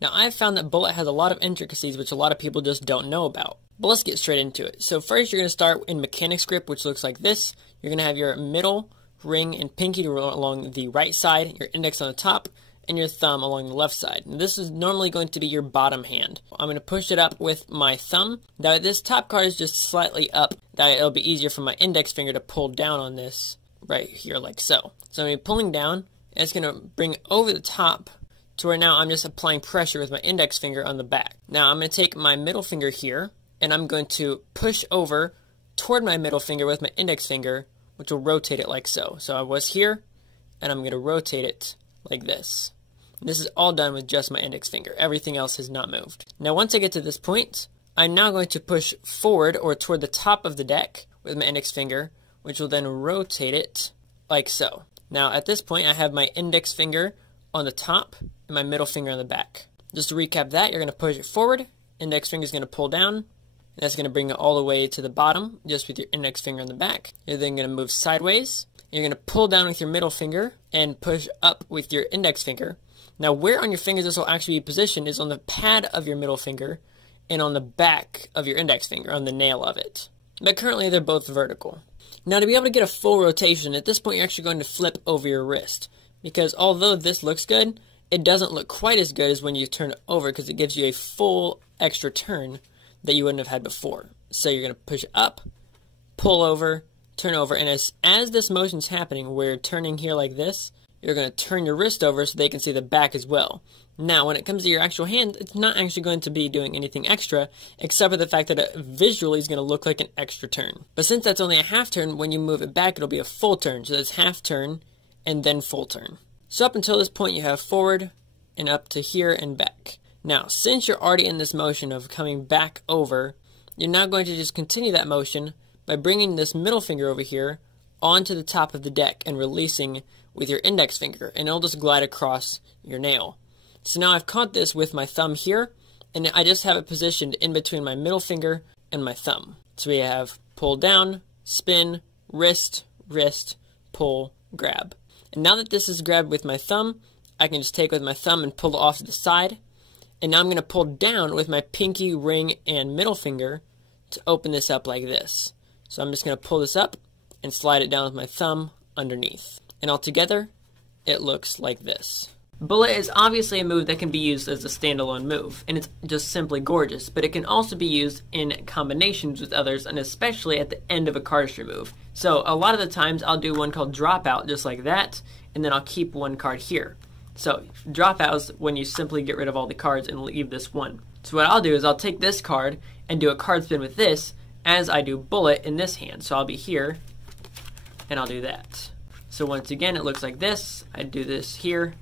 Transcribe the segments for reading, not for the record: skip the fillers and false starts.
Now I've found that Bullet has a lot of intricacies which a lot of people just don't know about. But let's get straight into it. So first you're going to start in mechanics grip, which looks like this. You're going to have your middle ring and pinky along the right side, your index on the top, and your thumb along the left side. And this is normally going to be your bottom hand. I'm going to push it up with my thumb. Now this top card is just slightly up. That it'll be easier for my index finger to pull down on this right here like so. So I'm going to be pulling down, and it's going to bring over the top to where now I'm just applying pressure with my index finger on the back. Now I'm going to take my middle finger here, and I'm going to push over toward my middle finger with my index finger, which will rotate it like so. So I was here, and I'm going to rotate it like this. And this is all done with just my index finger. Everything else has not moved. Now once I get to this point, I'm now going to push forward or toward the top of the deck with my index finger, which will then rotate it like so. Now at this point I have my index finger on the top and my middle finger on the back. Just to recap that, you're going to push it forward, index finger is going to pull down, and that's going to bring it all the way to the bottom just with your index finger on the back. You're then going to move sideways, you're going to pull down with your middle finger and push up with your index finger. Now where on your fingers this will actually be positioned is on the pad of your middle finger and on the back of your index finger, on the nail of it. But currently they're both vertical. Now to be able to get a full rotation, at this point you're actually going to flip over your wrist. Because although this looks good, it doesn't look quite as good as when you turn it over, because it gives you a full extra turn that you wouldn't have had before. So you're going to push up, pull over, turn over, and as this motion's happening, where you're turning here like this, you're going to turn your wrist over so they can see the back as well. Now, when it comes to your actual hand, it's not actually going to be doing anything extra, except for the fact that it visually is going to look like an extra turn. But since that's only a half turn, when you move it back, it'll be a full turn. So that's half turn, and then full turn. So up until this point you have forward and up to here and back. Now since you're already in this motion of coming back over, you're now going to just continue that motion by bringing this middle finger over here onto the top of the deck and releasing with your index finger, and it'll just glide across your nail. So now I've caught this with my thumb here, and I just have it positioned in between my middle finger and my thumb. So we have pull down, spin, wrist, wrist, pull, grab. And now that this is grabbed with my thumb, I can just take it with my thumb and pull it off to the side. And now I'm going to pull down with my pinky, ring, and middle finger to open this up like this. So I'm just going to pull this up and slide it down with my thumb underneath. And altogether, it looks like this. Bullet is obviously a move that can be used as a standalone move, and it's just simply gorgeous, but it can also be used in combinations with others, and especially at the end of a cardistry move. So a lot of the times I'll do one called dropout, just like that, and then I'll keep one card here. So dropout is when you simply get rid of all the cards and leave this one. So what I'll do is I'll take this card and do a card spin with this as I do Bullet in this hand. So I'll be here, and I'll do that. So once again, it looks like this. I do this here,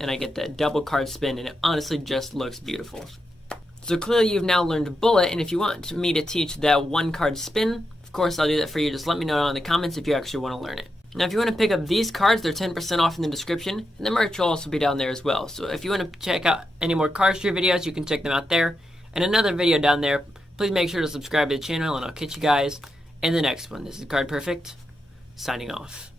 and I get that double card spin, and it honestly just looks beautiful. So clearly you've now learned Bullet, and if you want me to teach that one card spin, of course I'll do that for you. Just let me know down in the comments if you actually want to learn it. Now if you want to pick up these cards, they're 10% off in the description, and the merch will also be down there as well. So if you want to check out any more cardistry videos, you can check them out there. And another video down there, please make sure to subscribe to the channel, and I'll catch you guys in the next one. This is Card Perfect, signing off.